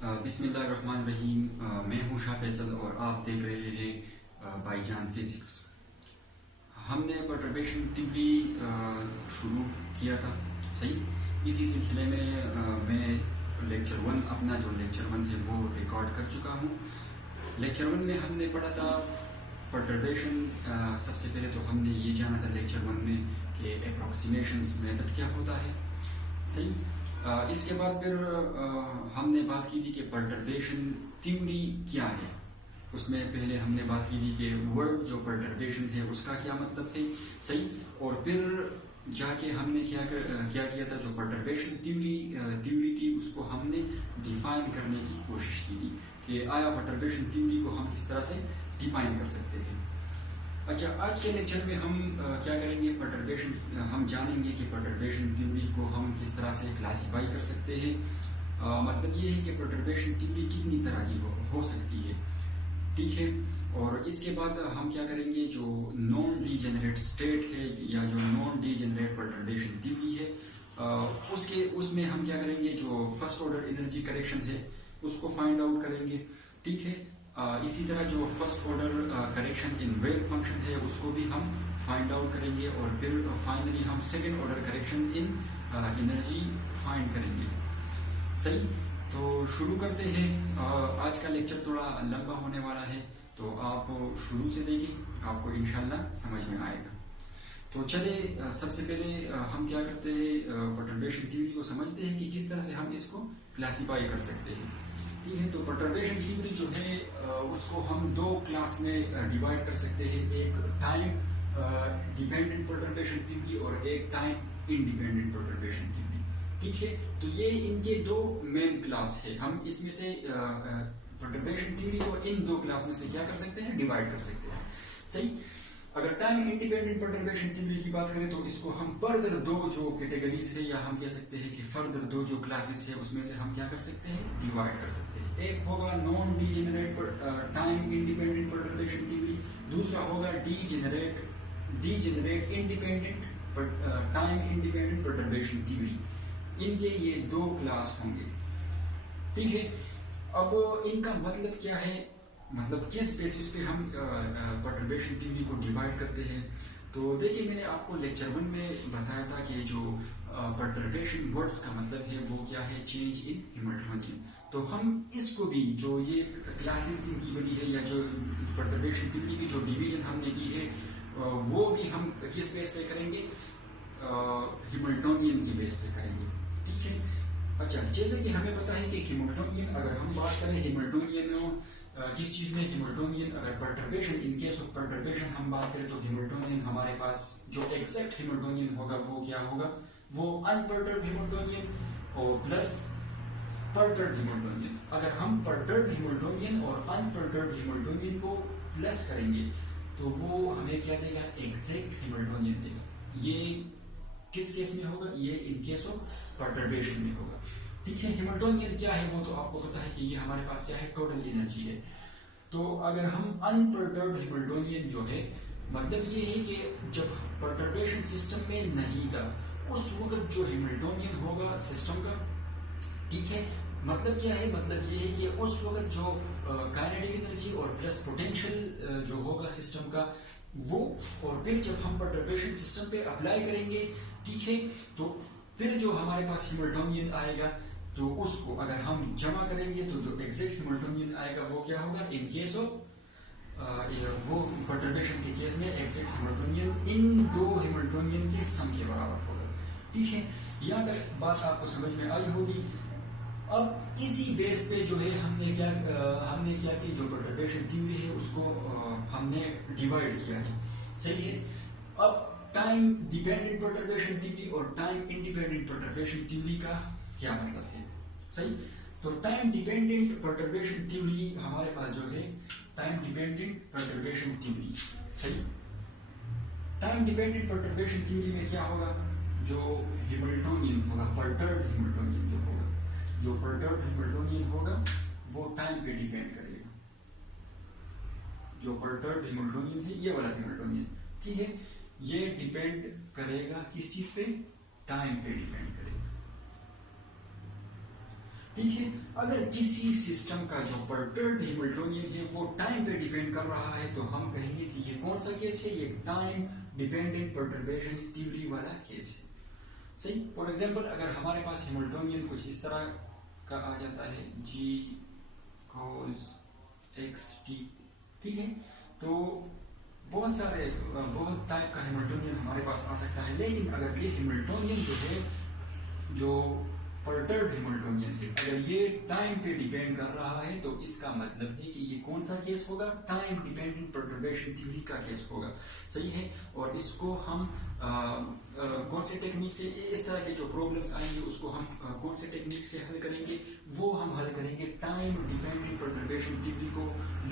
बिस्मिल्लाहिर्रहमानिर्रहीम। मैं हूं शाह फैसल और आप देख रहे हैं भाईजान फिजिक्स। हमने परटर्बेशन थ्योरी शुरू किया था, सही। इसी सिलसिले में मैं लेक्चर वन, अपना जो लेक्चर वन है वो रिकॉर्ड कर चुका हूं। लेक्चर वन में हमने पढ़ा था परटर्बेशन। सबसे पहले तो हमने ये जाना था लेक्चर वन में कि अप्रॉक्सीमेशंस मेथड क्या होता है, सही। इसके बाद फिर हमने बात की थी कि परटर्बेशन थ्योरी क्या है। उसमें पहले हमने बात की थी कि वर्ड जो परटर्बेशन है उसका क्या मतलब है, सही। और फिर जाके हमने क्या किया था, जो परटर्बेशन थ्योरी थी उसको हमने डिफाइन करने की कोशिश की थी कि आया परटर्बेशन थ्योरी को हम किस तरह से डिफाइन कर सकते हैं। अच्छा, आज के लेक्चर में हम क्या करेंगे, परटर्बेशन हम जानेंगे कि परटर्बेशन थ्योरी को हम किस तरह से क्लासिफाई कर सकते हैं। मतलब ये है कि परटर्बेशन थ्योरी कितनी तरह की हो सकती है, ठीक है। और इसके बाद हम क्या करेंगे, जो नॉन डीजेनरेट स्टेट है या जो नॉन डीजेनरेट परटर्बेशन थ्योरी है, उसमें हम क्या करेंगे, जो फर्स्ट ऑर्डर एनर्जी करेक्शन है उसको फाइंड आउट करेंगे, ठीक है। इसी तरह जो first order correction in wave function है उसको भी हम फाइंड आउट करेंगे और फिर फाइनली हम second order correction in energy find करेंगे, सही। तो शुरू करते हैं। आज का लेक्चर थोड़ा लंबा होने वाला है, तो आप शुरू से देखिए, आपको इंशाल्लाह समझ में आएगा। तो चलिए, सबसे पहले हम क्या करते हैं, परटर्बेशन थ्योरी को समझते हैं कि किस तरह से हम इसको क्लासिफाई कर सकते हैं, ठीक है। तो परटर्बेशन थ्योरी जो है उसको हम दो क्लास में डिवाइड कर सकते हैं, एक टाइम डिपेंडेंट परटर्बेशन थ्योरी और एक टाइम इंडिपेंडेंट परटर्बेशन थ्योरी, ठीक है। तो ये इनके दो मेन क्लास है। हम इसमें से परटर्बेशन थ्योरी को इन दो क्लास में से क्या कर सकते हैं, डिवाइड कर सकते हैं, सही। अगर टाइम इंडिपेंडेंट परटर्बेशन थ्योरी की बात करें तो इसको हम फर्दर दो जो कैटेगरीज है, या हम कह सकते हैं कि फर्दर दो जो क्लासेस है उसमें से हम क्या कर सकते हैं, डिवाइड कर सकते हैं। एक होगा non degenerate time independent perturbation theory, दूसरा होगा degenerate independent time independent perturbation theory. इनके ये दो क्लास होंगे, ठीक है। अब इनका मतलब क्या है, मतलब किस बेसिस पे हम परटर्बेशन थ्योरी को डिवाइड करते हैं। तो देखिए, मैंने आपको लेक्चर वन में बताया था कि जो परटर्बेशन वर्ड्स का मतलब है वो क्या है, चेंज इन हैमिल्टोनियन। तो हम इसको भी, जो ये क्लासेस इनकी बनी है या जो परटर्बेशन थ्योरी की जो डिवीजन हमने की है, वो भी हम किस बेस पे करेंगे, हैमिल्टोनियन की बेस पे करेंगे, ठीक है। अच्छा, जैसे कि हमें पता है कि हैमिल्टोनियन, अगर हम बात करें हैमिल्टोनियन किस चीज में, हैमिल्टोनियन अगर perturbation, in case of perturbation हम बात करें तो हैमिल्टोनियन हमारे पास जो एग्जैक्ट हैमिल्टोनियन होगा वो क्या होगा, वो अनपर्टर्ब्ड हैमिल्टोनियन और प्लस पर्टर्ब्ड हैमिल्टोनियन। अगर हम पर्टर्ब्ड हैमिल्टोनियन और अनपर्टर्ब्ड हैमिल्टोनियन को प्लस करेंगे तो वो हमें क्या देगा, एग्जैक्ट हैमिल्टोनियन देगा। ये किस केस में होगा, ये इन केस ऑफ परटर्बेशन में होगा, ठीक है। हैमिल्टोनियन क्या है वो तो आपको पता है कि ये हमारे पास क्या है, टोटल एनर्जी है। तो अगर हम अनपर्टर्ब्ड हैमिल्टोनियन जो है, मतलब ये है कि जब परटर्बेशन सिस्टम में नहीं था उस वक्त जो हैमिल्टोनियन होगा सिस्टम का, ठीक है। मतलब क्या है, मतलब ये है कि उस वक्त जो काइनेटिक एनर्जी और प्लस पोटेंशियल जो होगा सिस्टम का वो, और फिर जब हम परटर्बेशन सिस्टम पे अप्लाई करेंगे, ठीक है, तो फिर जो हमारे पास हैमिल्टोनियन आएगा तो उसको अगर हम जमा करेंगे तो जो एग्जैक्ट हैमिल्टोनियन आएगा वो क्या होगा, इन केस ऑफ वो परटर्बेशन के केस में एग्जैक्ट हैमिल्टोनियन इन दो हैमिल्टोनियन के सम के बराबर होगा, ठीक है। यहाँ तक बात आपको समझ में आई होगी। अब इसी बेस पे जो है हमने क्या की, जो परटर्बेशन थ्योरी है उसको हमने डिवाइड किया है, सही है। अब टाइम डिपेंडेंट परटर्बेशन थ्योरी और टाइम इंडिपेंडेंट परटर्बेशन थ्योरी का क्या मतलब है, सही। तो टाइम डिपेंडेंट परटर्बेशन थ्योरी हमारे पास जो है, टाइम डिपेंडेंट परटर्बेशन थ्योरी, सही। टाइम डिपेंडेंट परटर्बेशन थ्योरी में क्या होगा, जो हैमिल्टोनियन होगा, पर्टर्ब्ड हैमिल्टोनियन जो होगा, जो पर्टर्ब्ड हैमिल्टोनियन होगा वो टाइम पे डिपेंड करेगा। जो पर्टर्ब्ड हैमिल्टोनियन है, ये वाला हैमिल्टोनियन, ठीक है, ये डिपेंड करेगा किस चीज पे, टाइम पे डिपेंड करेगा, ठीक है। अगर किसी सिस्टम का जो परटर्ब्ड हैमिल्टोनियन है वो टाइम पे डिपेंड कर रहा है तो हम कहेंगे कि ये कौन सा केस है, ये टाइम डिपेंडेंट परटर्बेशन थ्योरी वाला केस है। सही। फॉर एग्जांपल अगर हमारे पास हैमिल्टोनियन कुछ इस तरह का आ जाता है g cos xt, ठीक है, तो बहुत टाइप का हैमिल्टोनियन हमारे पास आ सकता है। लेकिन अगर ये हैमिल्टोनियन जो है, जो परटर्ब्ड हैमिल्टोनियन है, अगर ये टाइम पे डिपेंड कर रहा है तो इसका मतलब है कि ये कौन सा केस होगा, टाइम डिपेंडेंट परटर्बेशन थ्योरी का केस होगा। सही है। और इसको हम कौन से टेक्निक से, इस तरह के जो प्रॉब्लम्स आएंगे उसको हम कौन से टेक्निक से हल करेंगे, वो हम हल करेंगे टाइम डिपेंडेंट परटर्बेशन थ्योरी को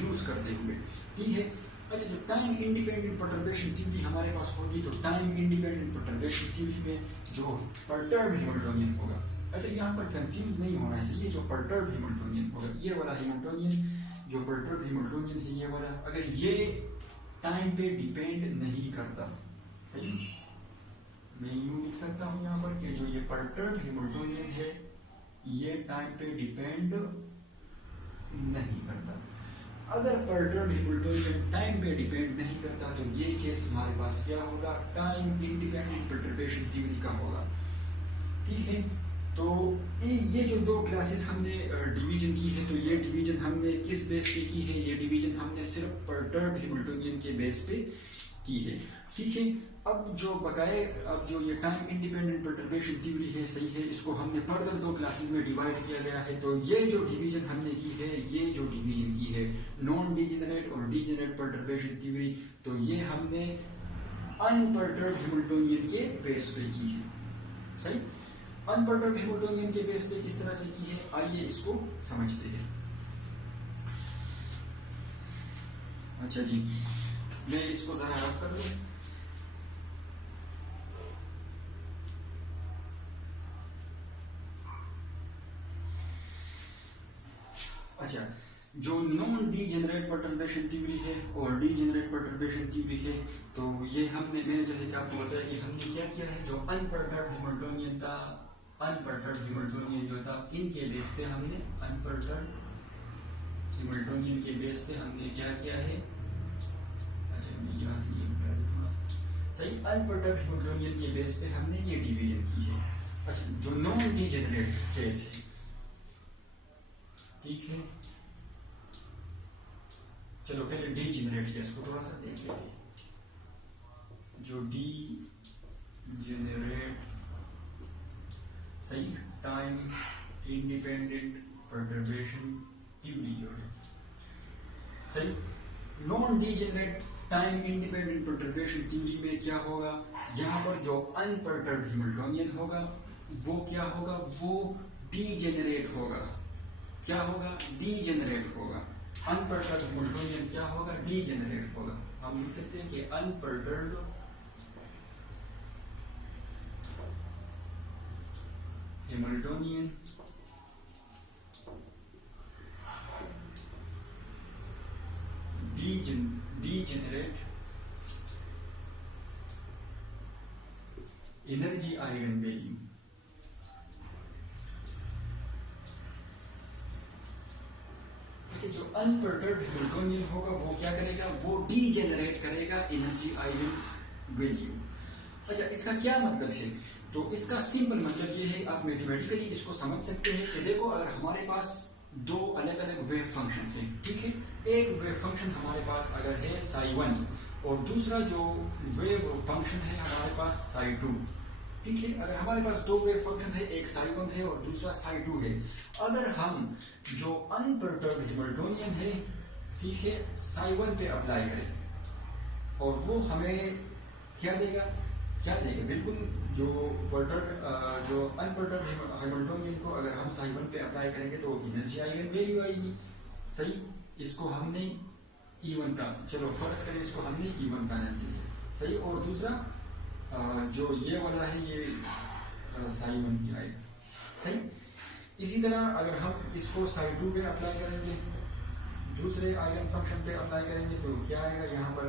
यूज करते हुए। ठीक है। अच्छा, जो टाइम इंडिपेंडेंट परटर्बेशन थ्योरी हमारे पास होगी तो टाइम इंडिपेंडेंट परटर्बेशन थ्योरी में जो परटर्ब्ड हैमिल्टोनियन होगा, अच्छा यहाँ पर कंफ्यूज नहीं होना है, ये जो परटर्ब्ड हैमिल्टोनियन होगा, ये वाला हैमिल्टोनियन जो परटर्ब्ड हैमिल्टोनियन है ये वाला, अगर ये टाइम पे डिपेंड नहीं करता, सही, मैं यूं लिख सकता हूं यहाँ पर कि जो ये परटर्ब्ड हैमिल्टोनियन है ये टाइम पे डिपेंड नहीं करता। अगर परटर्ब्ड हैमिल्टोनियन टाइम पे डिपेंड नहीं करता तो ये केस हमारे पास क्या होगा, टाइम इंडिपेंडेंट परटर्बेशन थ्योरी का होगा। ठीक है। तो ये जो दो क्लासेस हमने डिवीजन की है, तो ये डिवीजन हमने किस बेस पे की है, ये डिवीजन हमने सिर्फ परटर्ब्ड हैमिल्टोनियन के बेस पे की है। ठीक है। अब जो बकाए, अब जो ये टाइम इंडिपेंडेंट परटर्बेशन थ्योरी है, सही है, इसको हमने फर्दर दो क्लासेस में डिवाइड किया गया है। तो ये जो डिवीजन हमने की है, ये जो डिवीजन की है नॉन डीजेनरेट और डीजेनरेट परटर्बेशन थ्योरी, तो ये हमने अनपरटर्ब्ड हैमिल्टोनियन के बेस पे की है। सही। अनपरटर्ब्ड हैमिल्टोनियन के बेस पे किस तरह से की है, आइए इसको समझते हैं। अच्छा जी, मैं इसको जरा रब कर दूं। अच्छा, जो नॉन डीजेनरेट परटर्बेशन थ्योरी है और डीजेनरेट परटर्बेशन थ्योरी है, तो ये मैंने जैसे कि आपको बताया कि हमने क्या किया है, जो अनपरटर्ब्ड हैमिल्टोनियन था, अनपरटर्ब्ड हैमिल्टोनियन जो था, इनके बेस पे हमने अनपरटर्ब्ड हैमिल्टोनियन के बेस पे हमने क्या किया है, अच्छा मैं यहाँ से ये बता देता हूँ, सही, अनपरटर्ब्ड हैमिल्टोनियन के बेस पे हमने ये डिवीजन की है। अच्छा, जो नॉन डीजेनरेट केस है, ठीक है, चलो पहले डीजेनरेट केस को थोड़ा सा देख लेते हैं। जो डीजेनरेट, सही, टाइम इंडिपेंडेंट परटर्बेशन थ्योरी जो है, सही, non degenerate time independent perturbation theory में क्या होगा, यहाँ पर जो अनपरटर्ब्ड हैमिल्टोनियन होगा वो क्या होगा, वो डीजेनरेट होगा। क्या होगा, डीजेनरेट होगा। अनपरटर्ब्ड हैमिल्टोनियन क्या होगा, डीजेनरेट होगा। हम लिख सकते हैं कि unperturbed Hamiltonian degenerate energy eigen value. जो अनपरटर्ब्ड हैमिल्टोनियन होगा वो क्या करेगा, वो डीजेनरेट करेगा एनर्जी आइगन वैल्यू। अच्छा, इसका क्या मतलब है, तो इसका सिंपल मतलब ये है, आप मैथमेटिकली इसको समझ सकते हैं कि देखो, अगर हमारे पास दो अलग अलग वेव फंक्शन है, ठीक है, एक वेव फंक्शन हमारे पास अगर है साई1 और दूसरा जो वेव फंक्शन है हमारे पास साई2, ठीक है, अगर हमारे पास दो वेव फंक्शन है, एक साई1 है और दूसरा साई2 है, अगर हम जो अनपरटर्ब्ड हैमिल्टोनियन है, ठीक है, साई1 पे अप्लाई करें और वो हमें क्या देगा, बिल्कुल जो अनपरटर्ब्ड हैमिल्टोनियन को अगर हम साई1 पे अप्लाई करेंगे तो एनर्जी आइगन वैल्यू आएगी। सही, इसको हमने E1 का, चलो फर्ज करें इसको हमने E1 का नाम दिया, सही, और दूसरा जो ये वाला है ये साई1 की आएगा। सही। इसी तरह अगर हम इसको साई2 पे अप्लाई करेंगे, दूसरे आइगन फंक्शन पे अप्लाई करेंगे तो क्या आएगा, यहाँ पर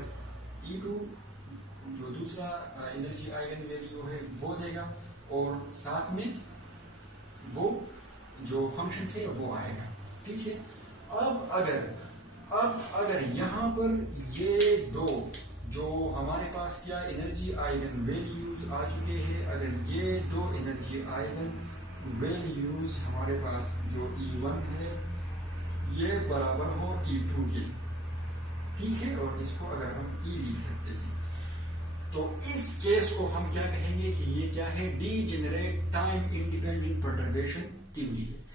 E2 जो दूसरा एनर्जी आइगन वैल्यू है वो देगा और साथ में वो जो फंक्शन थे वो आएगा। ठीक है, अब अगर यहाँ पर ये दो जो हमारे पास क्या एनर्जी आइगन वैल्यूज आ चुके हैं, अगर ये दो एनर्जी आइगन वैल्यूज हमारे पास जो E1 है ये बराबर हो E2 के, ठीक है, और इसको अगर हम E लिख सकते हैं, तो इस केस को हम क्या कहेंगे कि ये क्या है, degenerate time independent perturbation theory है।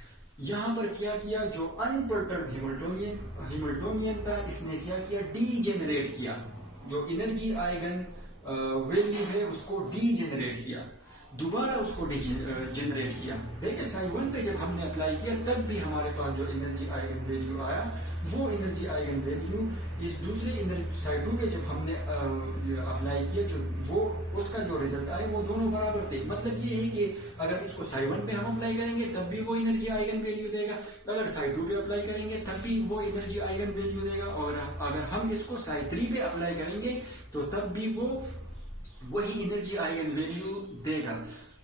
यहां पर क्या किया, जो अनपर्टर्ब हैमिल्टोनियन था इसने क्या किया, डीजेनरेट किया, जो एनर्जी आइगन वैल्यू है उसको डीजेनरेट किया, दोबारा उसको जनरेट किया। देखिए साई1 पे जब हमने अप्लाई किया तब भी हमारे पास जो एनर्जी आइगन वैल्यू आया वो एनर्जी आइगन वैल्यू इस दूसरे साई2 पे जब हमने अप्लाई किया जो वो उसका जो रिजल्ट आया वो दोनों बराबर थे। मतलब ये है कि अगर इसको साई1 पे हम अप्लाई करेंगे तब भी वो एनर्जी आइगन वैल्यू देगा, अगर साई2 पे अप्लाई करेंगे तब भी वो एनर्जी आइगन वैल्यू देगा, और अगर हम इसको साई3 पे अप्लाई करेंगे तो तब भी वो वही एनर्जी आइगन वैल्यू देगा।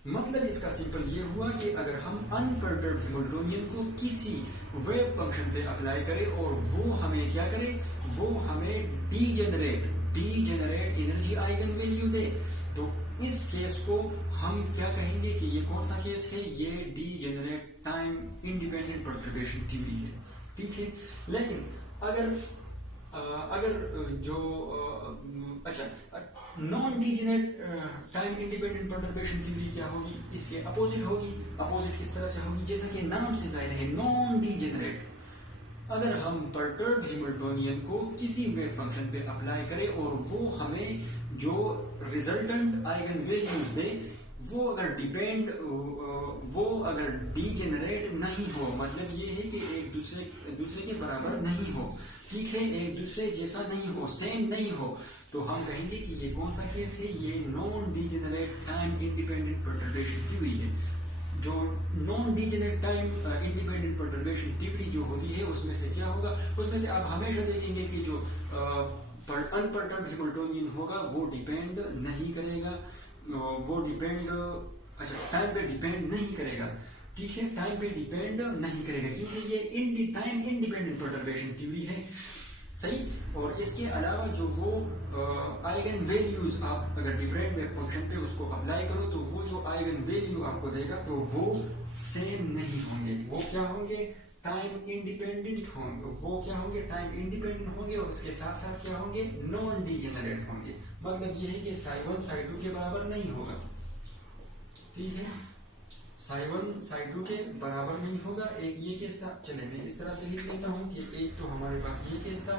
मतलब इसका सिंपल ये हुआ कि अगर हम अनपर्टर्ब्ड हैमिल्टोनियन को किसी वेव फंक्शन पे अप्लाई करें और वो हमें क्या करे, वो हमें डीजेनरेट एनर्जी आइगन वैल्यू दे, तो इस केस को हम क्या कहेंगे कि ये कौन सा केस है, ये degenerate time independent perturbation theory है। ठीक है, लेकिन अगर जो अच्छा non degenerate time independent perturbation theory क्या होगी, इसके अपोजिट होगी। अपोजिट किस तरह से होगी, जैसा कि नाम से जाहिर है नॉन डीजेनरेट। अगर हम परटर्ब हैमिल्टोनियन को किसी वेव फंक्शन पे अप्लाई करें और वो हमें जो रिजल्टेंट आइगन वैल्यूज दे वो अगर डीजेनरेट नहीं हो, मतलब ये है कि एक दूसरे के बराबर नहीं हो, ठीक है, एक दूसरे जैसा नहीं हो, सेम नहीं हो, तो हम कहेंगे कि ये कौन सा केस है, ये non degenerate time independent perturbation theory है। जो non degenerate time independent perturbation theory जो होती है उसमें से क्या होगा, उसमें से आप हमेशा देखेंगे कि जो अनपर्टर्ब्ड हैमिल्टोनियन होगा वो डिपेंड नहीं करेगा, टाइम पे डिपेंड नहीं करेगा। ठीक है, टाइम पे डिपेंड नहीं करेगा क्योंकि ये टाइम इंडिपेंडेंट परटर्बेशन थ्योरी है, सही। और इसके अलावा जो वो आइगन वैल्यूज आप अगर डिफरेंट वेव फंक्शन पे उसको अप्लाई करो तो वो जो आइगन वैल्यू आपको देगा तो वो सेम नहीं होंगे, वो क्या होंगे, टाइम इंडिपेंडेंट होंगे, वो क्या होंगे, टाइम इंडिपेंडेंट होंगे, और उसके साथ साथ क्या होंगे, नॉन डीजेनरेट होंगे। मतलब ये है कि साई1 साई2 के बराबर नहीं होगा। ठीक है, साई1 साई2 के बराबर नहीं होगा। एक ये केस था, चले मैं इस तरह से लिख लेता हूं कि एक तो हमारे पास ये केस था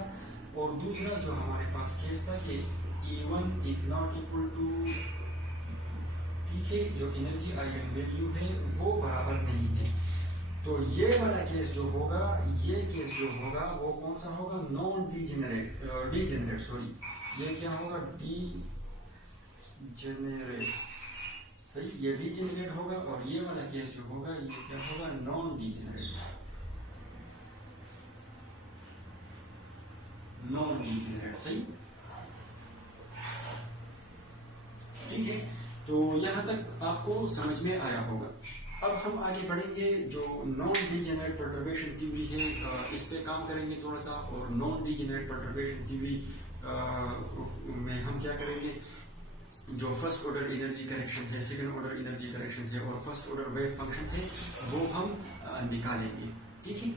और दूसरा जो हमारे पास केस था कि E1 is not equal to, ठीक है, जो एनर्जी आइगन वैल्यू है वो बराबर नहीं है। तो ये वाला केस जो होगा, ये केस जो होगा वो कौन सा होगा, नॉन डीजेनरेट सॉरी, ये क्या होगा, डीजेनरेट, सही, ये डीजेनरेट होगा, और ये वाला केस जो होगा ये क्या होगा, नॉन डीजेनरेट, सही। ठीक है, तो यहां तक आपको समझ में आया होगा। अब हम आगे बढ़ेंगे, जो नॉन डीजेनरेट परटर्बेशन थ्योरी है इस पे काम करेंगे थोड़ा सा, और नॉन डीजेनरेट परटर्बेशन थ्योरी में हम क्या करेंगे, जो फर्स्ट ऑर्डर एनर्जी करेक्शन है, सेकंड ऑर्डर एनर्जी करेक्शन है और फर्स्ट ऑर्डर वेव फंक्शन है वो हम निकालेंगे। ठीक है,